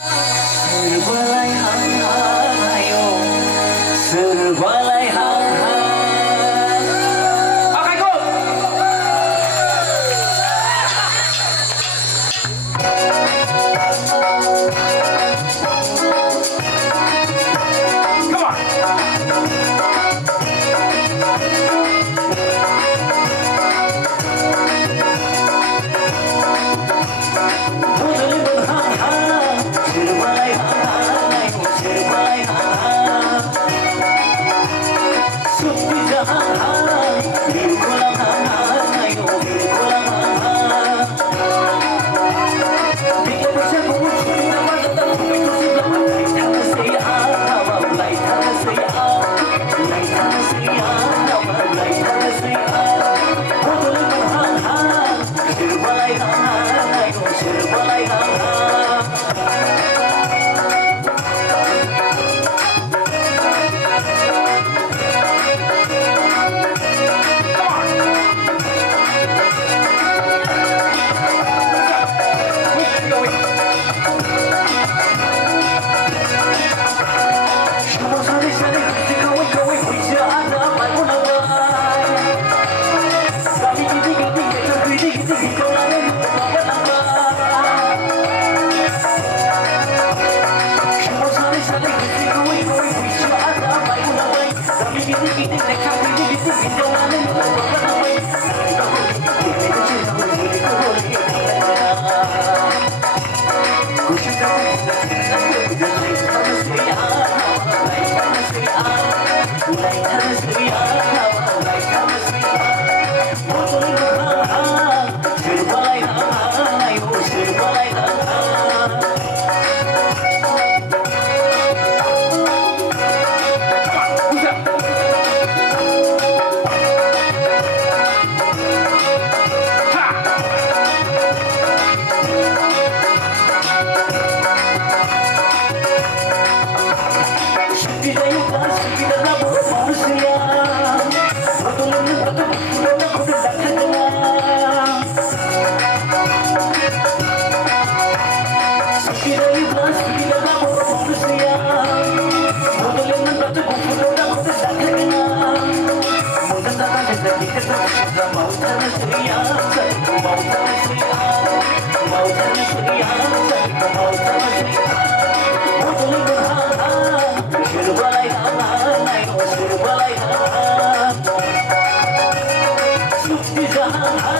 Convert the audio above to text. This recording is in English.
Serbalai hang-hang ayo, serbalai hang-hang. Oke, go. Come on. Serbalai hang-hang ayo, serbalai hang-hang. Supi hang-hang, birkulang hang-hang ayo, birkulang hang-hang. Bigla siya bumusin na matatang kumitusin lang ang laitang na saya, nawang laitang na saya, laitang na saya, nawang laitang na saya. Putulin ng hang-hang, serbalai hang-hang ayo, serbalai hang-hang. Serbalai hang-hang,